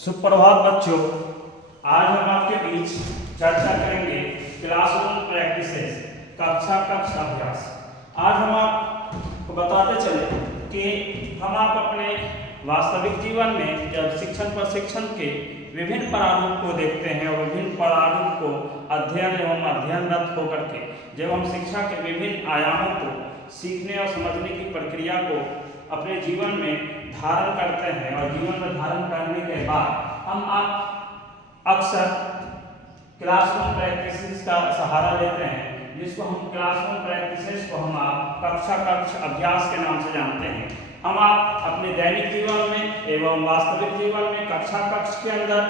सुप्रभात बच्चों। आज हम आपके बीच चर्चा करेंगे क्लासरूम प्रैक्टिसेस कक्ष अभ्यास। आज हम आपको बताते चले कि हम आप अपने वास्तविक जीवन में जब शिक्षण प्रशिक्षण के विभिन्न प्रारूप को देखते हैं और विभिन्न प्रारूप को अध्ययन एवं अध्ययनरत होकर के जब हम शिक्षा के विभिन्न आयामों को सीखने और समझने की प्रक्रिया को अपने जीवन में धारण करते हैं और जीवन में धारण करने के बाद हम आप अक्सर क्लासरूम प्रैक्टिसेस का सहारा लेते हैं, जिसको हम क्लासरूम प्रैक्टिसेस को हम आप कक्ष अभ्यास के नाम से जानते हैं। हम आप अपने दैनिक जीवन में एवं वास्तविक जीवन में कक्ष के अंदर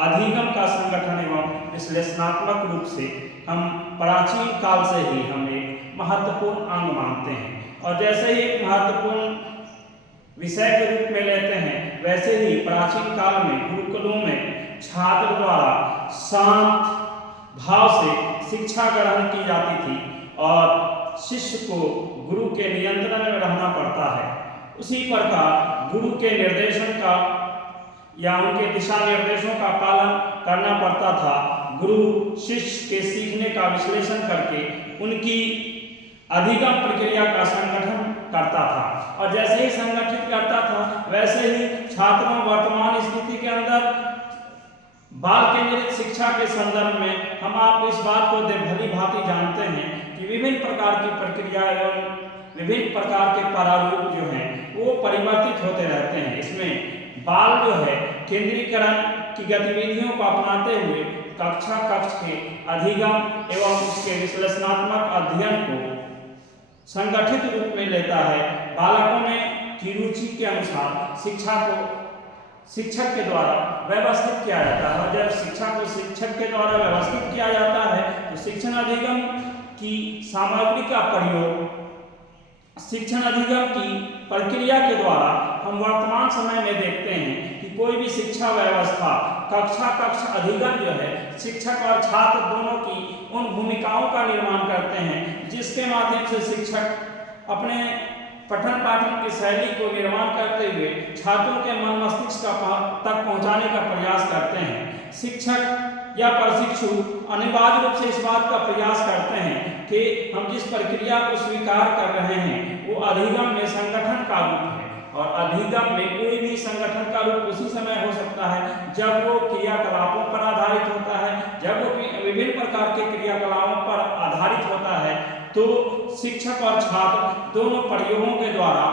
अधिगम का संगठन एवं विश्लेषणात्मक रूप से हम प्राचीन काल से ही हम एक महत्वपूर्ण अंग मानते हैं और जैसे ही एक महत्वपूर्ण विषय के रूप में लेते हैं वैसे ही प्राचीन काल में गुरुकुलों में छात्र द्वारा शांत भाव से शिक्षा ग्रहण की जाती थी और शिष्य को गुरु के नियंत्रण में रहना पड़ता है। उसी प्रकार गुरु के निर्देशन का या उनके दिशा निर्देशों का पालन करना पड़ता था। गुरु शिष्य के सीखने का विश्लेषण करके उनकी अधिगम प्रक्रिया का संगठन करता था और जैसे ही संगठित करता था वैसे ही छात्रों वर्तमान स्थिति के अंदर बाल केंद्रित शिक्षा के संदर्भ में हम आपको इस बात को भली भांति जानते हैं कि विभिन्न प्रकार की प्रक्रिया एवं विभिन्न प्रकार के प्रारूप जो हैं वो परिवर्तित होते रहते हैं। इसमें बाल जो है केंद्रीकरण की गतिविधियों को अपनाते हुए कक्ष के अधिगम एवं उसके विश्लेषणात्मक अध्ययन को संगठित रूप में लेता है। बालकों में की रुचि के अनुसार शिक्षा को शिक्षक के द्वारा व्यवस्थित किया जाता है और जब शिक्षा को शिक्षक के द्वारा व्यवस्थित किया जाता है तो शिक्षण अधिगम की सामग्री का प्रयोग शिक्षण अधिगम की प्रक्रिया के द्वारा हम वर्तमान समय में देखते हैं कि कोई भी शिक्षा व्यवस्था कक्ष अधिगम जो है शिक्षक और छात्र दोनों की उन भूमिकाओं का निर्माण करते हैं जिसके माध्यम से शिक्षक अपने पठन पाठन की शैली को निर्माण करते हुए छात्रों के मन मस्तिष्क तक पहुंचाने का प्रयास करते हैं। शिक्षक या प्रशिक्षु अनिवार्य रूप से इस बात का प्रयास करते हैं कि हम जिस प्रक्रिया को स्वीकार कर रहे हैं वो अधिगम में संगठन का रूप है और अधिगम में कोई भी संगठन का रूप उसी समय हो सकता है जब वो क्रियाकलापों पर आधारित होता है, जब वो विभिन्न प्रकार के क्रियाकलापों पर आधारित होता है तो शिक्षक और छात्र दोनों प्रयोगों के द्वारा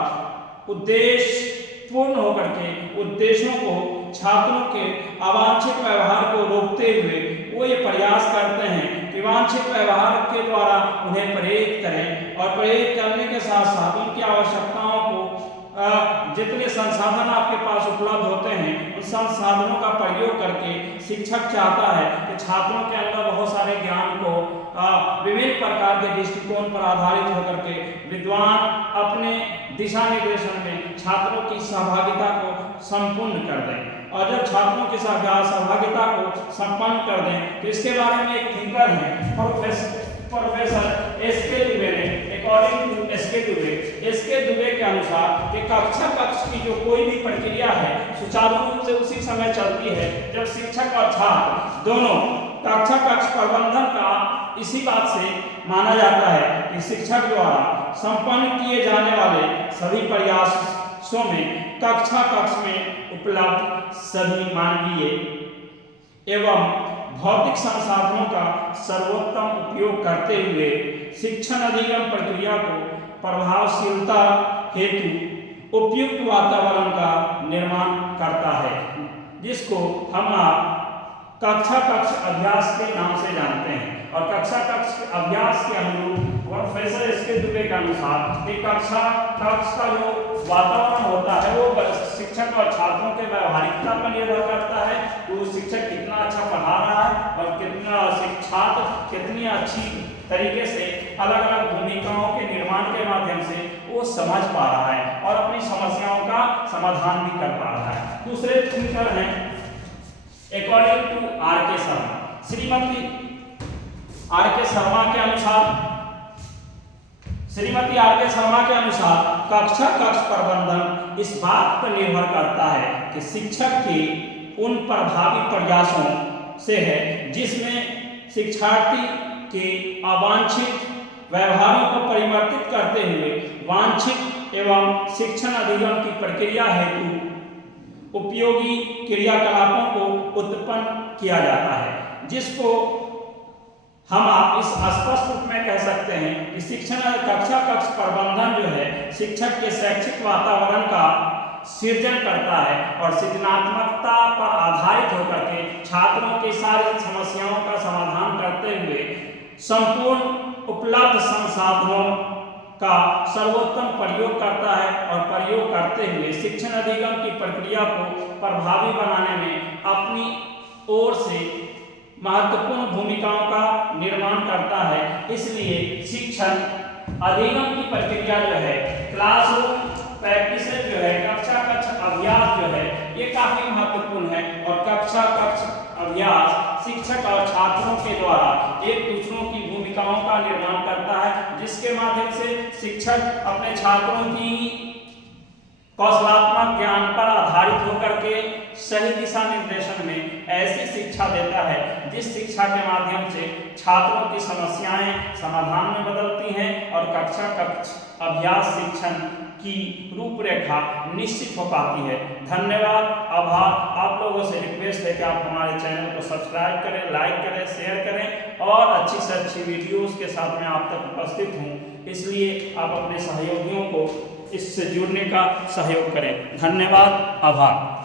उद्देश्य पूर्ण होकर के उद्देश्यों को छात्रों के अवांछित व्यवहार को रोकते हुए वो ये प्रयास करते हैं कि वांछित व्यवहार के द्वारा उन्हें प्रेरित करें और प्रेरित करने के साथ साथ उनकी आवश्यकताओं को जितने संसाधन आपके पास उपलब्ध होते हैं उन संसाधनों का प्रयोग करके शिक्षक चाहता है कि छात्रों के अंदर बहुत सारे ज्ञान को विभिन्न प्रकार के दृष्टिकोण पर आधारित होकर के विद्वान अपने दिशा निर्देशन में छात्रों की सहभागिता को संपूर्ण कर दें और जब छात्रों की सहभागिता को संपन्न कर दें तो इसके बारे में एक थिंकर है प्रोफेसर एस.के. दुबे ने अकॉर्डिंग टू एस.के. दुबे के अनुसार कि कक्ष की जो कोई भी प्रक्रिया है सुचारू रूप से उसी समय चलती है जब शिक्षक और छात्र दोनों कक्ष प्रबंधन का इसी बात से माना जाता है कि शिक्षक द्वारा संपन्न किए जाने वाले सभी प्रयासों में कक्ष में उपलब्ध सभी मानवीय एवं भौतिक संसाधनों का सर्वोत्तम उपयोग करते हुए शिक्षण अधिगम प्रक्रिया को प्रभावशीलता हेतु उपयुक्त वातावरण का निर्माण करता है, जिसको हम कक्ष अभ्यास के नाम से जानते हैं। और कक्ष अभ्यास के अनुरूप प्रोफेसर एस.के. दुबे के अनुसार कि कक्ष का जो वातावरण होता है वो शिक्षक और छात्रों के व्यवहारिकता पर निर्भर करता है कि वो शिक्षक कितना अच्छा पढ़ा रहा है और कितना छात्र कितनी अच्छी तरीके से अलग अलग भूमिकाओं के निर्माण के माध्यम से वो समझ पा रहा है और अपनी समस्याओं का समाधान भी कर पा रहा है। दूसरे थिंकर हैं according to R K. Sharma. Shrimati R K. Sharma के अनुसार कक्ष प्रबंधन इस बात पर निर्भर करता है कि शिक्षक के उन प्रभावी प्रयासों से है जिसमें शिक्षार्थी के अवांछित व्यवहारों को परिवर्तित करते हुए वांछित एवं शिक्षण अधिगम की प्रक्रिया हेतु उपयोगी क्रियाकलापों को उत्पन्न किया जाता है, जिसको हम आप इस स्पष्ट रूप में कह सकते हैं कि शिक्षण कक्षा कक्ष प्रबंधन जो है शिक्षक के शैक्षिक वातावरण का सृजन करता है और सृजनात्मकता पर आधारित होकर के छात्रों की सारी समस्याओं का समाधान करते हुए संपूर्ण उपलब्ध संसाधनों का सर्वोत्तम प्रयोग करता है और प्रयोग करते हुए शिक्षण अधिगम की प्रक्रिया को प्रभावी बनाने में अपनी ओर से महत्वपूर्ण भूमिकाओं का निर्माण करता है। इसलिए शिक्षण अधिगम की प्रक्रिया जो है क्लासरूम प्रैक्टिस जो है कक्षा कक्ष अभ्यास जो है ये काफी महत्वपूर्ण है और कक्षा कक्ष अभ्यास शिक्षक और छात्रों के द्वारा एक दूसरों की भूमिकाओं का निर्माण करता है, जिसके माध्यम से शिक्षक अपने छात्रों की कौशलात्मक ज्ञान पर आधारित होकर के सही दिशा निर्देशन में ऐसी शिक्षा देता है जिस शिक्षा के माध्यम से छात्रों की समस्याएं समाधान में बदलती हैं और कक्षा कक्ष अभ्यास शिक्षण की रूपरेखा निश्चित हो पाती है। धन्यवाद, आभार। आप लोगों से रिक्वेस्ट है कि आप हमारे चैनल को सब्सक्राइब करें, लाइक करें, शेयर करें और अच्छी से अच्छी वीडियोस के साथ मैं आप तक उपस्थित हूँ, इसलिए आप अपने सहयोगियों को इससे जुड़ने का सहयोग करें। धन्यवाद, आभार।